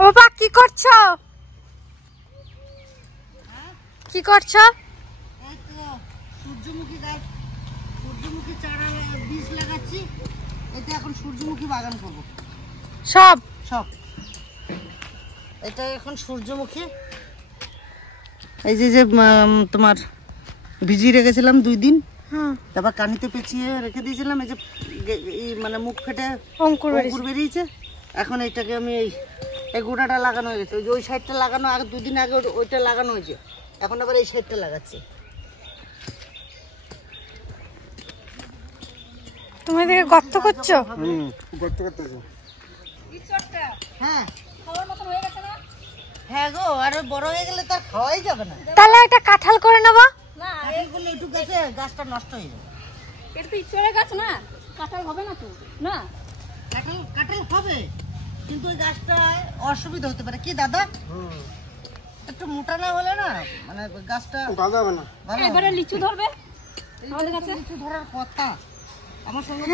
বাবা কি করছো? কি করছো? এই তো সূর্যমুখী গাছ, সূর্যমুখী চারা বীজ লাগাচ্ছি। এটা এখন সূর্যমুখী বাগান করব। সব সব এটা এখন সূর্যমুখী। এই যে যে তোমার ভিজিয়ে রেখেছিলাম 2 দিন, তারপর কানিতে পেঁচিয়ে রেখে দিয়েছিলাম। এই যে মানে মুখ ফেটে অঙ্কুর বেরিয়েছে। এখন এইটাকে আমি এই গোড়াটা লাগানো হয়ে গেছে। ওই সাইডটা লাগানো আগে 2 দিন আগে ওইটা লাগানো হয়েছে। এখন আবার এই সাইডটা লাগাচ্ছি। তুমি এদিকে গর্ত করছো? গর্ত করতেছো? হ্যাঁ হ্যাঁ গো, আর বড় হয়ে গেলে তার খাওয়াই যাবে না। তাহলে একটা কাঁঠাল করে নেবো। না এইগুলো একটু গেছে, গাছটা নষ্ট হয়ে যাবে। এটা তো ইঁচড়ের গাছ না, কাঁঠাল হবে না তো। না কাঁঠাল হবে, কিন্তু ওই গাছটা অসুবিধা হতে পারে। কি দাদা, একটু মোটা না হলে না মানে গাছটা ভালো হবে না। এবারে লিচু ধরবে আমাদের কাছে। লিচু ধরার কথা, আমার সঙ্গে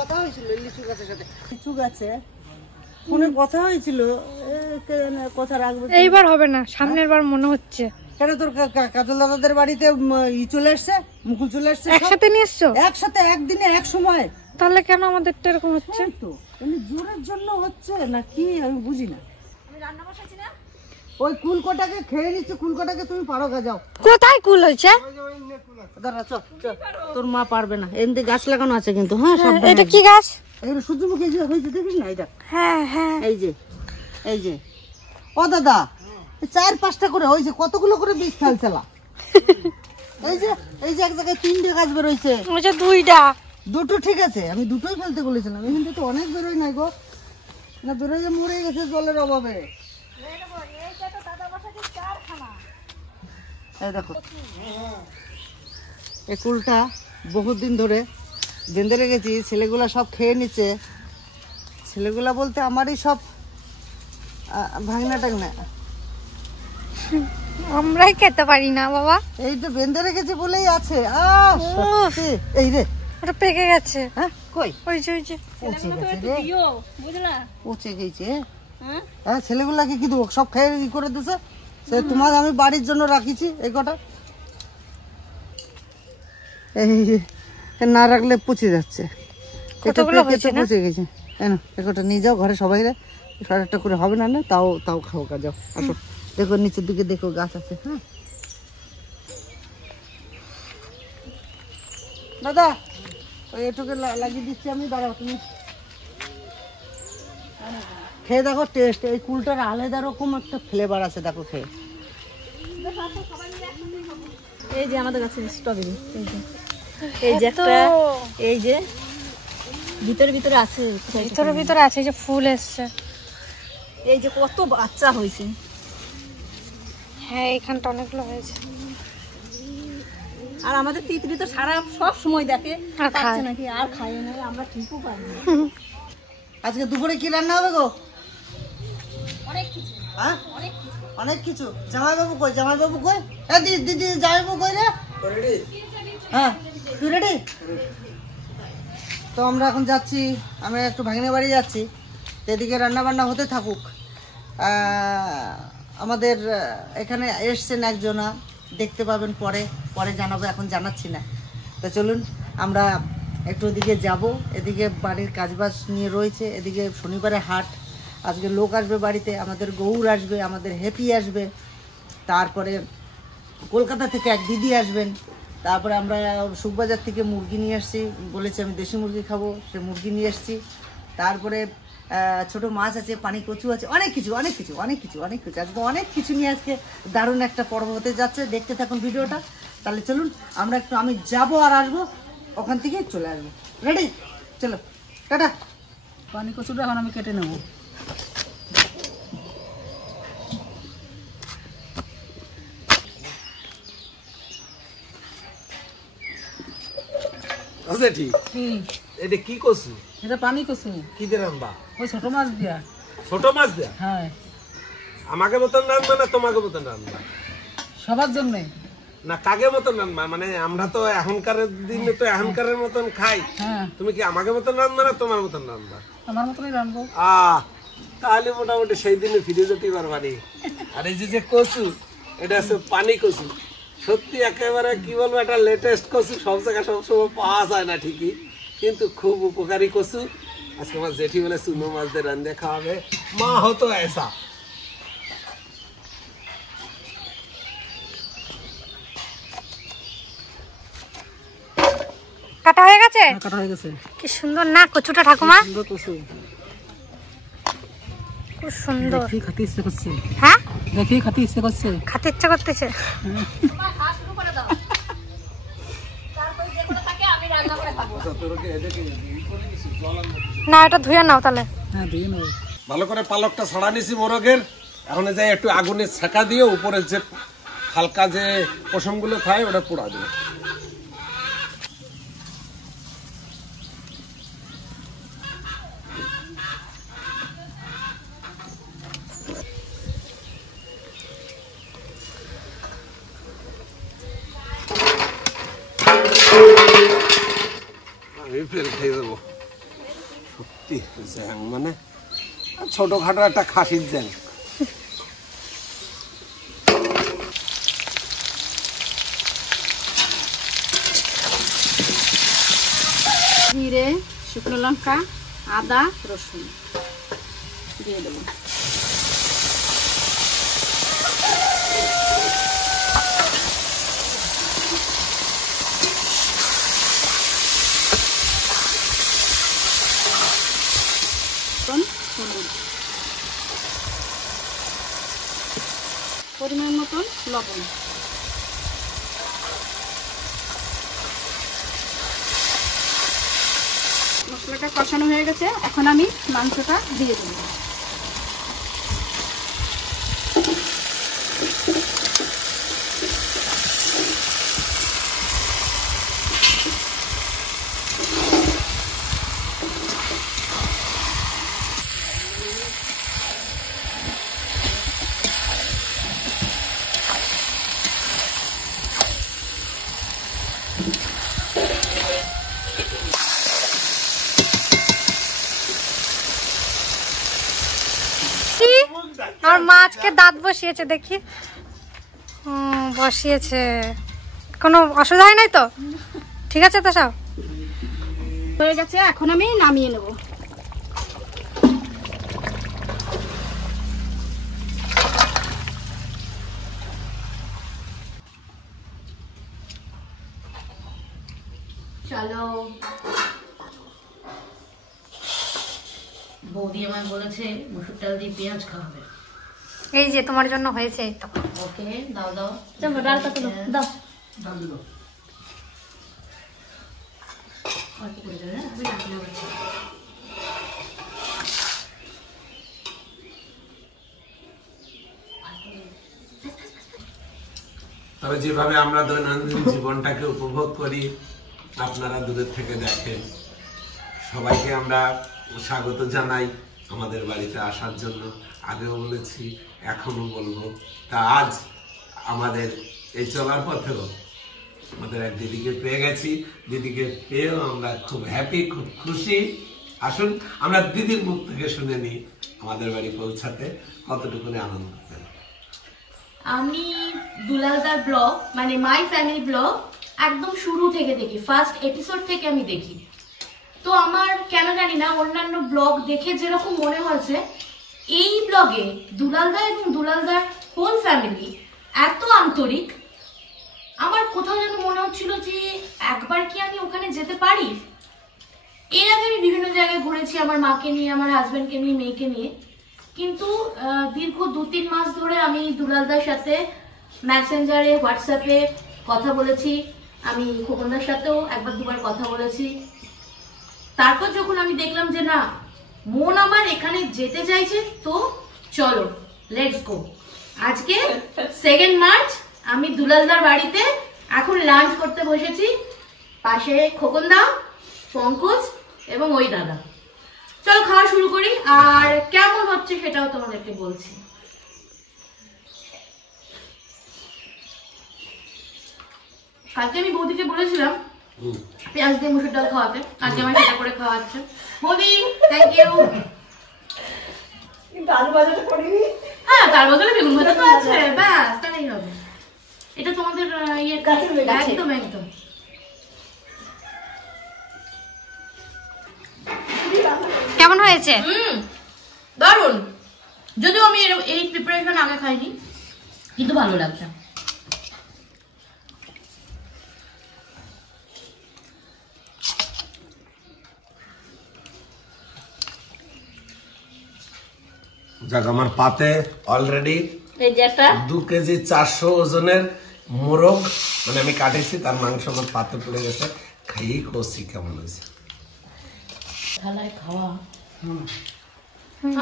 কথা হয়েছিল লিচু গাছের সাথে। লিচু গাছে ফোনে কথা হয়েছিল, কথা রাখবে। এইবার হবে না, সামনের বার মনে হচ্ছে। কেন তোর কাজল দাদাদের বাড়িতে চলে এসছে, মুকুল চলে এসছে, একসাথে নিয়ে এসছো? একসাথে একদিনে এক সময়। তাহলে কেন আমাদেরটা এরকম হচ্ছে? তো এমনি জোরের জন্য হচ্ছে না কি আমি বুঝি না। আমি রান্না বসাইছি না, ওই কুলকোটাকে খেয়ে নিচ্ছে। কুলকোটাকে তুমি পারো, যাও। কোথায় কুল হয়েছে? দাঁড়া, চল চল, তোর মা পারবে না। এমনি গাছ লাগানো আছে কিন্তু। হ্যাঁ, সব এটা কি গাছ? এগুলো সূর্যমুখী যে হয়েছে, দেখিস না? এটা হ্যাঁ হ্যাঁ, এই যে এই যে ও দাদা, 4-5টা করে হয়েছে। কতগুলো করে বীজ ফেলছিলা? এই যে এক জায়গায় 3টে গাছ বেরোইছে। ওই যে 2টা। 2টো ঠিক আছে, আমি 2টোই ফেলতে বলেছিলাম। এখান থেকে তো অনেক বেরোয় নাই গো, না বেরোয় মরে গেছে জলের অভাবে। এই দেখো, এই কুলটা বহুত দিন ধরে বেঁধে রেখেছি। ছেলেগুলা সব খেয়ে নিচ্ছে। ছেলেগুলা বলতে আমারই সব ভাঙনা টাংনা। আমরাই খেতে পারি না বাবা। এই তো বেঁধে রেখেছি বলেই আছে। এই রে, ওটা পেকে গেছে। হ্যাঁ কই, ওই যে পচে গেছে রে, বুঝলা? পচে গেছে। হ্যাঁ, ছেলেগুলাকে কি দেবো? সব খেয়ে ই করে দিছে। সে তোমার আমি বাড়ির জন্য রাখিছি এই কটা। এই না রাখলে পচে যাচ্ছে। পচে গেছে। একটা নিয়ে যাও ঘরে, সবাই 1.5টা করে হবে না, তাও খাও। যাও, আসো। দেখো নিচের দিকে, দেখো গাছ আছে। হ্যাঁ দাদা, ওই এটুকু লাগিয়ে দিচ্ছি আমি। দাঁড়াও, তুমি খেয়ে দেখো টেস্ট। এই কুলটার আলাদা রকম একটা ফ্লেভার আছে, দেখো খেয়ে। এই যে আমাদের কাছে স্ট্রবেরি, এই যে একটা, এই যে ভিতরে আছে, ভিতরে আছে। এই যে ফুল এসছে, এই যে কত বাচ্চা হয়েছে। হ্যাঁ, এখানটা অনেকগুলো হয়েছে। আর আমাদের তিতলি তো সব সময় দেখে আর খায় নাকি, আর খায় না। আমরা ঠিকও পাই না। আজকে দুপুরে কি রান্না হবে গো? অনেক কিছু, হ্যাঁ অনেক কিছু। অনেক কিছু। জামাইবাবু কই? জামাইবাবু কই? দিদি জামাইবাবু কই রে? হ্যাঁ, তুই রেডি? তো আমরা এখন যাচ্ছি, আমরা একটু ভাঙিনা বাড়ি যাচ্ছি। তো এদিকে রান্না বান্না হতে থাকুক। আমাদের এখানে এসছেন একজনা, দেখতে পাবেন পরে জানাবো, এখন জানাচ্ছি না। তো চলুন আমরা একটু ওদিকে যাব। এদিকে বাড়ির কাজবাজ নিয়ে রয়েছে। এদিকে শনিবারে হাট, আজকে লোক আসবে বাড়িতে, আমাদের গৌর আসবে, আমাদের হ্যাপি আসবে, তারপরে কলকাতা থেকে এক দিদি আসবেন, তারপরে আমরা সুখবাজার থেকে মুরগি নিয়ে আসছি, বলেছি আমি দেশি মুরগি খাবো, সে মুরগি নিয়ে আসছি। তারপরে ছোট মাছ আছে, পানি কচু আছে, অনেক কিছু আজকে অনেক কিছু নিয়ে আজকে দারুণ একটা পর্ব হতে যাচ্ছে। দেখতে থাকুন ভিডিওটা। তাহলে চলুন আমরা একটু, আমি যাবো আর আসবো, ওখান থেকে চলে আসবো। রেডি? চলো, টাটা। পানি কচুটা এখন আমি কেটে নেবো। আচ্ছা ঠিক। এটা কি কচু? এটা পানি কচু। কি দিয়ে রান্না? ওই ছোট মাছ দিয়া। ছোট মাছ দিয়া? হ্যাঁ। আমাকে মতন রান্না না তোমাকে মতন রান্না? সবার জন্য না, কাকে মতন রান্না? মানে আমরা তো এখনকার দিনে তো এখনকারের মতন খাই। হ্যাঁ। তুমি কি আমাকে মতন রান্না না তোমার মতন রান্না? আমার মতনই রান্নবো। তাহলে মোটামুটি সেই দিনে ফিরে যেতে পারবানি। আর এই যে কচু, এটা হচ্ছে পানি কচু, সত্যি একেবারে কি বলবো, এটা লেটেস্ট কচু, সব জায়গায় সবসময় পাওয়া যায় না ঠিকই, কিন্তু খুব উপকারী কচু। আজকে আমার জেঠি বলে চুনো মাছ দিয়ে রান্ধে খাওয়াবে, মা হতো ऐसा। কাটা হয়ে গেছে? কাটা হয়ে গেছে। কি সুন্দর না কচুটা ঠাকুমা, সুন্দর কচু। খুব সুন্দর। দেখি খেতে ইচ্ছে করছে। হ্যাঁ দেখি খেতে ইচ্ছে করছে। খেতে ইচ্ছা করতেছে। না এটা ধুয়ে নাও তাহলে। হ্যাঁ দিয়ে নেবো। ভালো করে পালকটা ছড়া নিছি মোরগের, এখন যাই একটু আগুনে ছেঁকা দিয়ে উপরে যে হালকা যে পশমগুলো খায় ওটা পোড়া দেবে। আমি ফের খেয়ে দেবো, সত্যি জ্যাং মানে ছোটখাটো একটা খাসির জ্যাং। জিরে, শুকনো লঙ্কা, আদা, রসুন দিয়ে দেবো। পরিমাণ মতন লবণ। মশলাটা কষানো হয়ে গেছে, এখন আমি মাংসটা দিয়ে দেবো। আর মাছকে দাঁত বসিয়েছে দেখি, বসিয়েছে, কোনো অসুবিধা হয় নাই তো? ঠিক আছে তো সব হয়ে গেছে, এখন আমি নামিয়ে নেব। চলো, বৌদি আমায় বলেছে মসুর ডাল দিয়ে পেঁয়াজ খাওয়াবে। এই যে তোমার জন্য হয়েছে, এই তো। ওকে, দাও দাও, চলো ডালটা তুলো, দাও। তবে যেভাবে আমরা দৈনন্দিন জীবনটাকে উপভোগ করি, আপনারা দূরের থেকে দেখেন, সবাইকে আমরা স্বাগত জানাই আমাদের বাড়িতে আসার জন্য। আগেও বলেছি, এখনো বলবো। তা আজ আমাদের এই চলার পথেও আমাদের এক দিদিকে পেয়ে গেছি, দিদিকে পেয়েও আমরা খুব হ্যাপি, খুব খুশি। আসুন আমরা দিদির মুখ থেকে শুনে নিই আমাদের বাড়ি পৌঁছাতে কতটুকু আনন্দ পেল। আমি দুলালদার ব্লগ মানে মাই ফ্যামিলি ব্লগ একদম শুরু থেকে দেখি, ফার্স্ট এপিসোড থেকে আমি দেখি। তো আমার কেন জানি না অন্যান্য ব্লগ দেখে যেরকম মনে হয়েছে, এই ব্লগে দুলালদা এবং দুলালদার হোল ফ্যামিলি এত আন্তরিক, আমার কোথাও যেন মনে হচ্ছিল যে একবার কি আমি ওখানে যেতে পারি। এর আগে আমি বিভিন্ন জায়গায় ঘুরেছি, আমার মাকে নিয়ে, আমার হাজবেন্ডকে নিয়ে, মেয়েকে নিয়ে, কিন্তু দীর্ঘ 2-3 মাস ধরে আমি দুলালদার সাথে মেসেঞ্জারে, হোয়াটসঅ্যাপে কথা বলেছি। আমি খোকনদার সাথেও 1-2বার কথা বলেছি। তারপর যখন আমি দেখলাম যে না, মন আমার এখানে যেতে চাইছে, তো চলো লেটস গো। আজকে 2 মার্চ আমি দুলালদার বাড়িতে এখন লাঞ্চ করতে বসেছি। পাশে খোকনদা, পঙ্কজ এবং ওই দাদা। চলো খাওয়া শুরু করি, আর কেমন হচ্ছে সেটাও তোমাদেরকে বলছি। কালকে আমি বৌদিকে বলেছিলাম পেঁয়াজ দিয়ে মুসুর ডাল খাওয়াতে, আজকে আমার সেটা করে খাওয়াচ্ছে। বৌদি থ্যাংক ইউ। আলু ভাজাটা করিনি। হ্যাঁ তার বদলে বেগুন ভাজা তো আছে, ব্যাস তাহলেই হবে। এটা তোমাদের ইয়ের গাছের গাছে। একদম একদম। কেমন হয়েছে? দারুন। যদিও আমি এই প্রিপারেশন আগে খাইনি, কিন্তু ভালো লাগছে। যাক, আমার পাতে অলরেডি এই যে একটা 2 কেজি 400 ওজনের মোরগ মানে আমি কাটেছি, তার মাংস আমার পাতে পড়ে গেছে। খাইয়েই কষি কেমন হয়েছে। থালায় খাওয়া,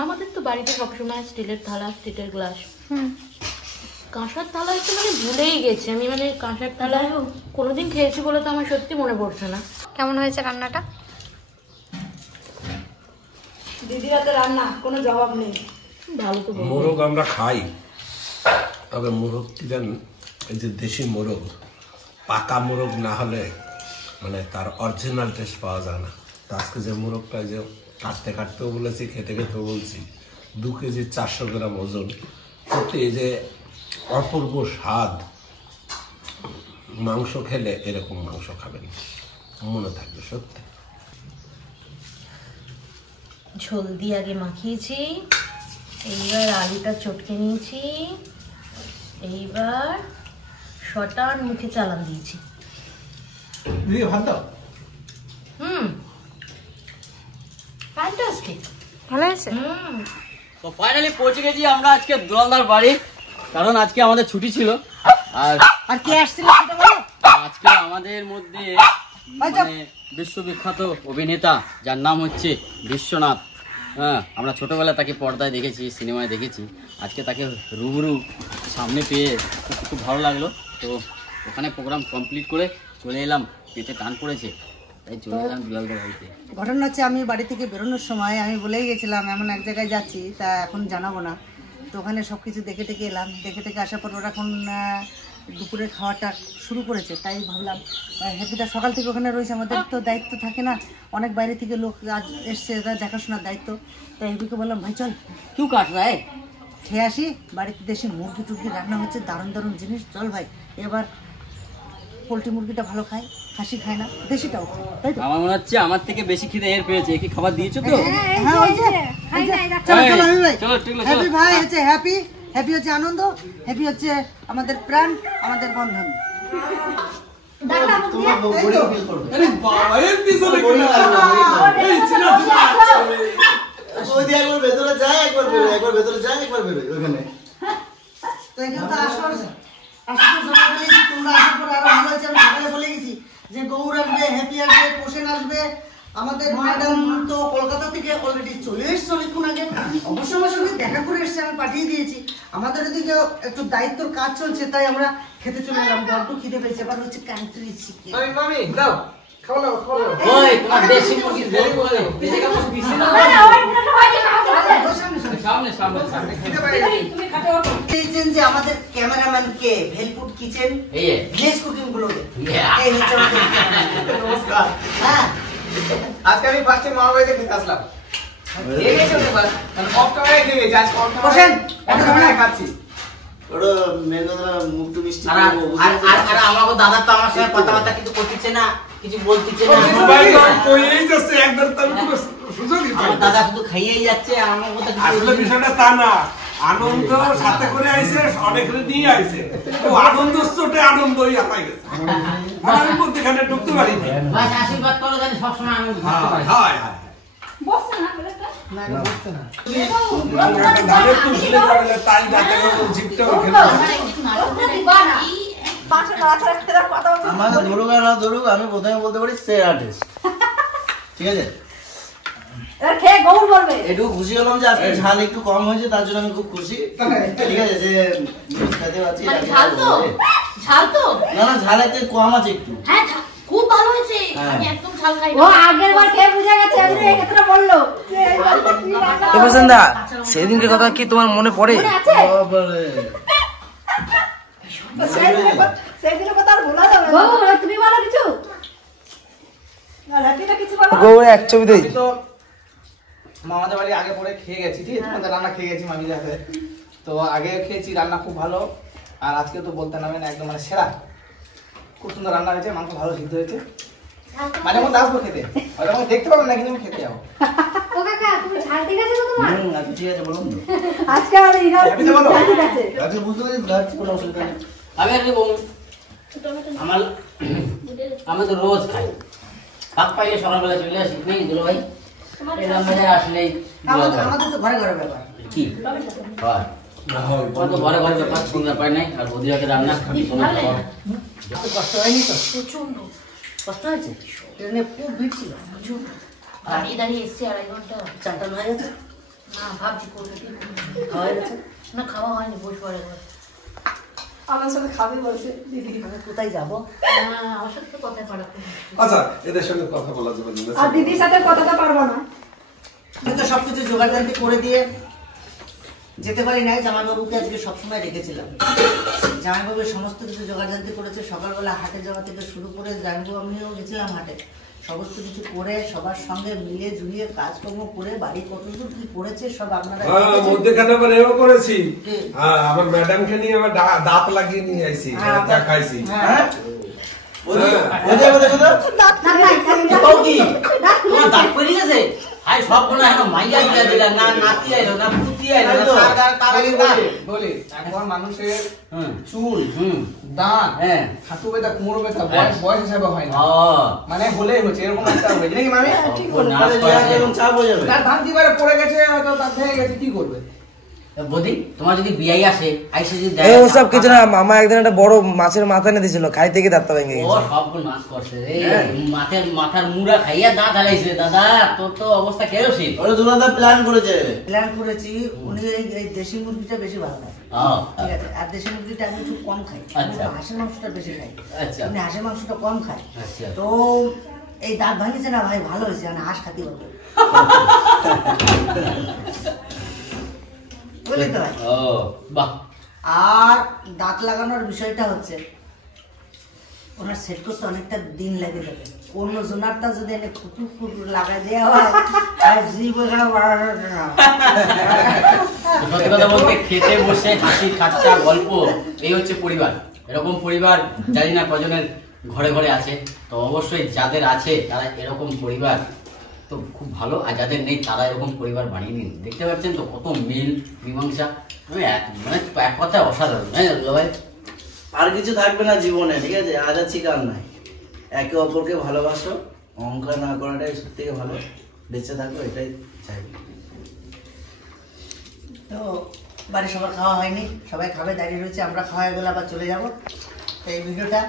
আমাদের তো বাড়িতে সবসময় স্টিলের থালা, স্টিলের গ্লাস। কাঁসার থালায় তো মানে ভুলেই গেছি আমি, মানে কাঁসার থালায় কোনোদিন খেয়েছি বলে তো আমার সত্যি মনে পড়ছে না। কেমন হয়েছে রান্নাটা? দিদির হাতে রান্না কোনো জবাব নেই। ভালো তো বলবো। মোরগ আমরা খাই, তবে মোরগ কি জানেন, এই যে দেশি মোরগ, পাকা মোরগ না হলে মানে তার অরিজিনাল টেস্ট পাওয়া যায় না। তো আজকে যে মোরগটা যে কাটতে কাটতেও বলেছি, খেতে খেতেও বলছি, 2 কেজি 400 গ্রাম ওজন, সত্যি এই যে অপূর্ব স্বাদ। মাংস খেলে এরকম মাংস খাবেন, মনে থাকবে সত্যি। ঝোল দিয়ে আগে মাখিয়েছি, এইবার আলুটা চটকে নিয়েছি, এইবার শটান মুখে চালান দিয়েছি। ফ্যান্টাস্টিক। ভালো হয়েছে? তো ফাইনালি পৌঁছে গেছি আমরা আজকে দুলালদার বাড়ি, কারণ আজকে আমাদের ছুটি ছিল। আর কে আসছিল সেটা বলো। আজকে আমাদের মধ্যে মানে বিশ্ববিখ্যাত অভিনেতা যার নাম হচ্ছে বিশ্বনাথ। হ্যাঁ, আমরা ছোটবেলায় তাকে পর্দায় দেখেছি, সিনেমায় দেখেছি। আজকে তাকে রুবরু সামনে পেয়ে খুব ভালো লাগলো। তো ওখানে প্রোগ্রাম কমপ্লিট করে চলে এলাম, পেটে টান পড়েছে, তাই চলে এলাম দুলালদার বাড়িতে। ঘটনা হচ্ছে, আমি বাড়ি থেকে বেরোনোর সময় আমি বলেই গেছিলাম এমন এক জায়গায় যাচ্ছি, তা এখন জানাবো না। তো ওখানে সব কিছু দেখে টেকে এলাম, দেখে টেকে আসার পর ওরা এখন দুপুরের খাওয়াটা শুরু করেছে। তাই ভাবলাম হ্যাপিটা সকাল থেকে ওখানে রয়েছে, আমাদের তো দায়িত্ব থাকে না, অনেক বাইরে থেকে লোক আজ এসছে, এরা দেখাশোনার দায়িত্ব। তাই হ্যাপিকে বললাম ভাই চল কেউ কাট রায় খেয়ে আসি, বাড়িতে দেশি মুরগি টুরগি রান্না হচ্ছে, দারুণ দারুণ জিনিস, চল ভাই। এবার পোলট্রি মুরগিটা ভালো খায়, খাসি খায় না, দেশিটাও খায়, তাই তো? আমার মনে হচ্ছে আমার থেকে বেশি খিদে এর পেয়েছে। কি খাবার দিয়েছো তো? হ্যাঁ ওই যে চলো চলো হ্যাপি ভাই, চলো, ঠিক আছে, হ্যাপি চলো। ভাই হচ্ছে হ্যাপি, হ্যাপি হচ্ছে আনন্দ, হ্যাপি হচ্ছে আমাদের প্রাণ, আমাদের বন্ধন। ভেতরে যায় একবার বেরোয়, একবার ভেতরে যায় একবার বেরোয় ওখানে। তো এখানে তো আসর জমা বলেছি, তোমরা আসার পর আরো ভালো হয়েছে। আমি সকালে বলে গেছি যে গৌর আসবে, হ্যাপি আসবে, পোষণ আসবে। আমাদের ম্যাডাম তো কলকাতা থেকে অলরেডি চলে এসছে অনেকক্ষণ আগে, অবশ্য আমার সঙ্গে দেখা করে এসছে, আমি পাঠিয়ে দিয়েছি। আমাদের এদিকে একটু দায়িত্বর কাজ চলছে, তাই আমরা খেতে চলে এলাম। বড্ড খিদে পেয়েছে, এবার হচ্ছে কান্ট্রি চিকেন। ওই তোমার দেশি মুরগির ঝোল করে দাও। বেশি কাপড় দিছি না। সামনে সামনে সামনে। দেখছেন যে আমাদের ক্যামেরাম্যান কে, ভেলপুট কিচেন এই যে ভিলেজ কুকিং ব্লগে। Yeah. এই হচ্ছে আমাদের নমস্কার। হ্যাঁ আজকে আমি ফার্স্টে মামার বাড়িতে খেতে আসলাম। খেয়ে গেছি ওটা, মানে অফ ক্যামেরায় খেয়ে গেছি, আজকে বসেন। অফ ক্যামেরায় খাচ্ছি। ওটা মেঘনাদরা মুক্ত মিষ্টি আর আমাকে দাদা তো আমার সঙ্গে কথাবার্তা কিছু করতেছে না, কিছু বলতেছে না। সবাই তো কইই যাচ্ছে, একবার তার কোনো সুযোগই পাই আমার না। দাদা শুধু খাইয়েই যাচ্ছে, আমার কথা কিছু আসলে বলতেছে না। বিষয়টা তা না, আনন্দ সাথে করে আইছে, অনেকে নিয়ে আইছে, তো আনন্দ চোটে আনন্দই হারাই গেছে। আমি মধ্যখানে ঢুকতে পারি না। বাস আশীর্বাদ করো জানি সবসময় আনন্দ থাকতে পারি। হয় হয় ধানের তুলসিলে যাবে, তাই যাতে করে জিপটা ওখানে আমার ধরুক আর না ধরুক, আমি প্রথমে বলতে পারি সেরা টেস্ট। ঠিক আছে, খেয়ে গৌর বলবে। একটু খুশি হলাম যে আজকে ঝাল একটু কম হয়েছে, তার জন্য আমি খুব খুশি। ঠিক আছে, যে খেতে পাচ্ছি। মানে ঝাল তো, ঝাল তো, না না, ঝাল একটু কম আছে একটু। হ্যাঁ খুব ভালো হয়েছে। হ্যাঁ। আমি একদম ঝাল খাই ও না। আগের বার খেয়ে বুঝে গেছে, আমি এই কথাটা বললো। দা সেদিনকে কথা কি তোমার মনে পড়ে? মনে আছে? বাবারে। সেই দিনের কথা আর ভোলা যাবে না। গৌর তুমি বলো কিছু। না হ্যাপিটা কিছু বলো। গৌর এক ছবি দেই। তো মামাদের বাড়ি আগে পরে খেয়ে গেছি, ঠিক আছে, তোমাদের রান্না খেয়ে গেছি মামিদের হাতে। তো আগে খেয়েছি, রান্না খুব ভালো। আর আজকে তো বলতে নামে না, একদম মানে সেরা, খুব সুন্দর রান্না হয়েছে, মাংস ভালো সিদ্ধ হয়েছে। মাঝে মধ্যে আসবো খেতে, মাঝে মধ্যে দেখতে পাবো না, কিন্তু আমি খেতে যাবো। ও কাকা তুমি ঝাল ঠিক আছে তো তোমার? আচ্ছা ঠিক আছে বলুন তো। আজকে আমাদের হ্যাপি তো বলো। ঠিক আছে। আজকে বুঝতে পারছিস গাছ কোনো অসুবিধা নেই। আমি আর কি বলবো, আমি তো রোজ খাই, ভাত পাইলে সকালবেলা চলে আসি, নেই দুলো ভাই এরকম মানে আসলেই আমাদের তো ঘরে ঘরে ব্যাপার। কি হয় তো ঘরে ঘরে ব্যাপার, কোনো ব্যাপার নাই। আর বদিরাকে রান্না কষ্ট হয়নি তো? প্রচন্ড কষ্ট হয়েছে? ট্রেনে খুব ভিড় ছিল। দাঁড়িয়ে দাঁড়িয়ে এসছি 2.5 ঘন্টা। চারটা হয়ে গেছে? না ভাবছি করবো কি খাওয়া হয়ে গেছে? না, খাওয়া হয়নি, বসবো একবার। আমার সাথে খাবে বলছে দিদি। আমি কোথায় যাবো? আমার সাথে তো কথাই পারা। আচ্ছা, এদের সঙ্গে কথা বলা যাবে না। আর দিদির সাথে কথাটা পারবো না। আমি তো সবকিছু জোগাড়জান্তি করে দিয়ে যেতে পারি নাই। জামাইবাবুকে আজকে সবসময় রেখেছিলাম। জামাইবাবু সমস্ত কিছু জোগাড়জান্তি করেছে। সকালবেলা হাটে যাওয়া থেকে শুরু করে জামাইবাবু আমিও গেছিলাম হাটে, সমস্ত কিছু করে সবার সঙ্গে মিলে ঝুলিয়ে কাজকর্ম করে বাড়ি কতদূর কি করেছে সব আপনারা মধ্যেখানে আবার এও করেছি, কি? আমার ম্যাডামকে নিয়ে আবার দাঁত লাগিয়ে নিয়ে আইছি, দেখাইছি। হ্যাঁ কোথায় কোথায় কোথায় কও কি তোমার দাঁত পড়ে গেছে? হাই সব কোনো এখন মাইয়া দিয়া দিলা, না নাতি আইলো না পুতি আইলো না। তার আগে বলি, এখন মানুষের চুল, দাঁত, হ্যাঁ হাঁটু ব্যথা, কোমর ব্যথা বয়স হিসাবে হয় না, ও মানে হলেই হচ্ছে, এরকম একটা হয়েছে নাকি মামি? নাচ করে চাপ হয়ে যাবে। তার ধান দিবারে পড়ে গেছে, হয়তো তার ভেঙে গেছে, কি করবে? বদি তোমার যদি বিয়াই আসে আইসে যদি এই ওসব কিছু না, মামা একদিন একটা বড় মাছের মাথা এনে দিয়েছিল, খাই থেকে দাঁতটা ভেঙে ও গেছে। সবগুলো নাচ করছে রে, মাথার মুড়া খাইয়া দাঁত হারাইছে। দাদা তোর তো অবস্থা কেরোসিন। ওরা দুলাদা প্ল্যান করেছে। প্ল্যান করেছি। উনি এই দেশি মুরগিটা বেশি ভালো খায়, ঠিক আছে, আর দেশি মুরগিটা আমি একটু কম খাই, আচ্ছা। হাঁসের মাংসটা বেশি খাই। আচ্ছা উনি হাঁসের মাংসটা কম খায়, আচ্ছা। তো এই দাঁত ভাঙিছে না ভাই, ভালো হয়েছে, মানে হাঁস খাতে পারবো। বুঝলি তো ভাই? ও বাহ। আর দাঁত লাগানোর বিষয়টা হচ্ছে ওনার সেট করতে অনেকটা দিন লেগে যাবে। অন্য জোনারটা যদি এনে কুকুর কুকুর লাগাই দেওয়া হয় আর জীব এখানে বাড়ানো না। সত্যি কথা বলতে খেতে বসে হাসি ঠাট্টা গল্প, এই হচ্ছে পরিবার। এরকম পরিবার জানি না কজনের ঘরে ঘরে আছে, তো অবশ্যই যাদের আছে তারা এরকম পরিবার তো খুব ভালো, আর যাদের নেই তারা এরকম পরিবার বানিয়ে নিন। দেখতে পাচ্ছেন তো কত মিল মীমাংসা, মানে এক কথায় অসাধারণ। হ্যাঁ ভাই, আর কিছু থাকবে না জীবনে, ঠিক আছে, আজ আছি কাল নাই। একে অপরকে ভালোবাসো, অহংকার না করাটাই সব থেকে ভালো। বেঁচে থাকো, এটাই চাই। তো বাড়ি সবার খাওয়া হয়নি, সবাই খাবে দাঁড়িয়ে রয়েছে, আমরা খাওয়া হয়ে গেলে আবার চলে যাবো। তো এই ভিডিওটা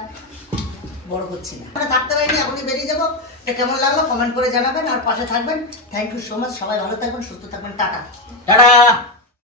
বড় করছি না, আমরা থাকতে পারিনি, এখনই বেরিয়ে যাবো। এটা কেমন লাগলো কমেন্ট করে জানাবেন, আর পাশে থাকবেন। Thank you so much. সবাই ভালো থাকবেন, সুস্থ থাকবেন, টাটা। টাটা।